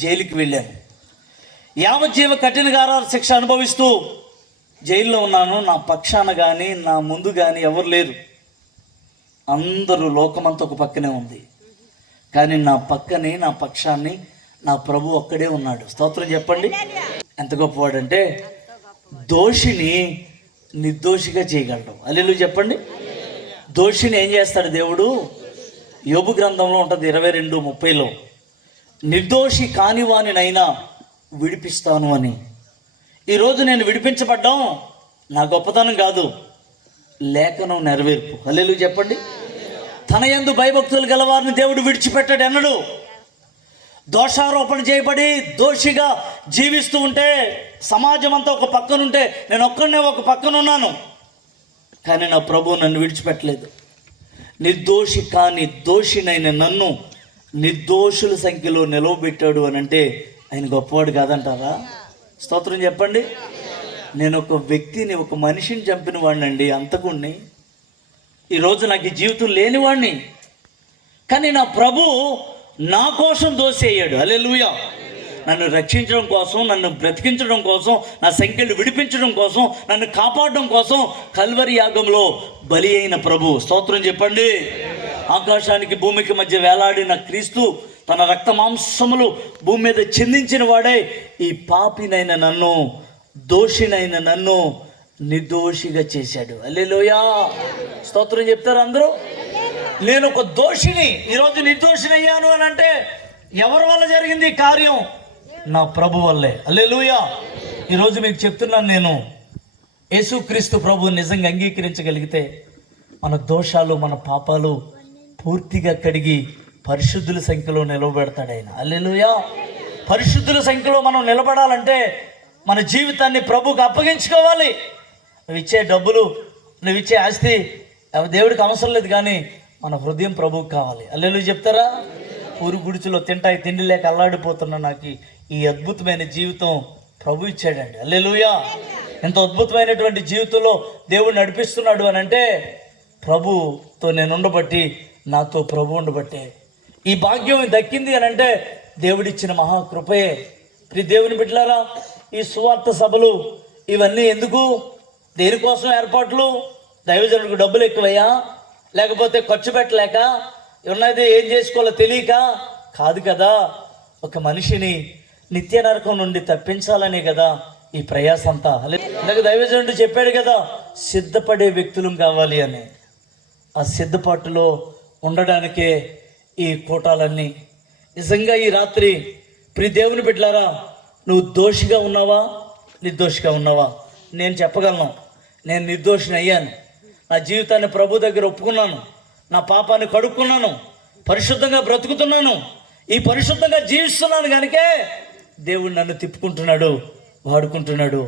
జైలుకి వెళ్ళాను. యావజ్జీవ కఠిన కారాల శిక్ష అనుభవిస్తూ జైల్లో ఉన్నాను. నా పక్షాన కానీ నా ముందు కానీ ఎవరు లేరు. అందరూ లోకమంతా ఒక పక్కనే ఉంది, కానీ నా పక్కనే నా పక్షాన్ని నా ప్రభు ఒక్కడే ఉన్నాడు. స్తోత్రం చెప్పండి. ఎంత గొప్పవాడంటే దోషిని నిర్దోషిగా చేయగలడు. హల్లెలూయా చెప్పండి. దోషిని ఏం చేస్తాడు దేవుడు? యోబు గ్రంథంలో ఉంటుంది 22:30, నిర్దోషి కానివానినైనా విడిపిస్తాను అని. ఈరోజు నేను విడిపించబడ్డాం నా గొప్పతనం కాదు, లేఖనం నెరవేర్పు. హల్లెలూయా చెప్పండి. తన యందు భయభక్తులు గలవారిని దేవుడు విడిచిపెట్టాడు ఎన్నడు. దోషారోపణ చేయబడి దోషిగా జీవిస్తూ ఉంటే సమాజం అంతా ఒక పక్కనుంటే నేను ఒక్కడనే ఒక పక్కన ఉన్నాను, కానీ నా ప్రభువు నన్ను విడిచిపెట్టలేదు. నిర్దోషి కాని దోషినైన నన్ను నిర్దోషుల సంఖ్యలో నిలవబెట్టాడు అని అంటే ఆయన గొప్పవాడు కాదంటారా? స్తోత్రం చెప్పండి. నేను ఒక వ్యక్తిని, ఒక మనిషిని చంపిన వాడినండి, అంతకుణ్ణి. ఈరోజు నాకు ఈ జీవితం లేనివాడిని, కానీ నా ప్రభు నా కోసం దోసేయ్యాడు. హల్లెలూయా. నన్ను రక్షించడం కోసం, నన్ను బ్రతికించడం కోసం, నా సంఖ్యలు విడిపించడం కోసం, నన్ను కాపాడడం కోసం కల్వరి యాగంలో బలి అయిన ప్రభు. స్తోత్రం చెప్పండి. ఆకాశానికి భూమికి మధ్య వేలాడిన క్రీస్తు తన రక్త మాంసములు భూమి మీద చిందించిన వాడే ఈ పాపినైన నన్ను, దోషినైన నన్ను నిర్దోషిగా చేశాడు. హల్లెలూయా. స్తోత్రం చెప్తారు అందరూ. నేను ఒక దోషిని, ఈరోజు నిర్దోషిని అయ్యాను అని అంటే ఎవరి వల్ల జరిగింది కార్యం? నా ప్రభు వల్లే. హల్లెలూయా. ఈరోజు మీకు చెప్తున్నాను, నేను యేసుక్రీస్తు ప్రభు నిజంగా అంగీకరించగలిగితే మన దోషాలు, మన పాపాలు పూర్తిగా కడిగి పరిశుద్ధుల సంఖ్యలో నిలబెడతాడు ఆయన. హల్లెలూయా. పరిశుద్ధుల సంఖ్యలో మనం నిలబడాలంటే మన జీవితాన్ని ప్రభువుకి అప్పగించుకోవాలి. నువ్వు ఇచ్చే డబ్బులు, నువ్వు ఇచ్చే ఆస్తి దేవుడికి అవసరం లేదు, కానీ మన హృదయం ప్రభువుకి కావాలి. హల్లెలూయా చెప్తారా? ఊరు గుడిచులో తిండి లేక అల్లాడిపోతున్నా నాకు ఈ అద్భుతమైన జీవితం ప్రభు ఇచ్చాడండి. హల్లెలూయా. ఎంత అద్భుతమైనటువంటి జీవితంలో దేవుడు నడిపిస్తున్నాడు అని అంటే ప్రభుతో నేను ఉండబట్టి, నాతో ప్రభు ఉండబట్టే ఈ భాగ్యం దక్కింది అని అంటే దేవుడిచ్చిన మహాకృపయే. ప్రియ దేవుని బిడ్డలారా, ఈ సువార్త సభలు ఇవన్నీ ఎందుకు, దేనికోసం ఏర్పాట్లు? దైవజనుడికి డబ్బులు ఎక్కువయ్యా, లేకపోతే ఖర్చు పెట్టలేక, ఉన్నది ఏం చేసుకోవాలో తెలియక కాదు కదా. ఒక మనిషిని నిత్య నరకం నుండి తప్పించాలనే కదా ఈ ప్రయాస అంతా. అలాగే దైవజనుడు చెప్పాడు కదా, సిద్ధపడే వ్యక్తులు కావాలి అని. ఆ సిద్ధపాటులో ఉండడానికే ఈ కూటాలన్నీ. నిజంగా ఈ రాత్రి ప్రియ దేవుని బిడ్డలారా, నువ్వు దోషిగా ఉన్నావా, నిర్దోషిగా ఉన్నావా? నేను చెప్పగలను, నేను నిర్దోషిని అయ్యాను. నా జీవితాన్ని ప్రభు దగ్గర ఒప్పుకున్నాను, నా పాపాన్ని కడుక్కున్నాను, పరిశుద్ధంగా బ్రతుకుతున్నాను, ఈ పరిశుద్ధంగా జీవిస్తున్నాను కనుకే దేవుడు నన్ను తిప్పుకుంటున్నాడు, వాడుకుంటున్నాడు.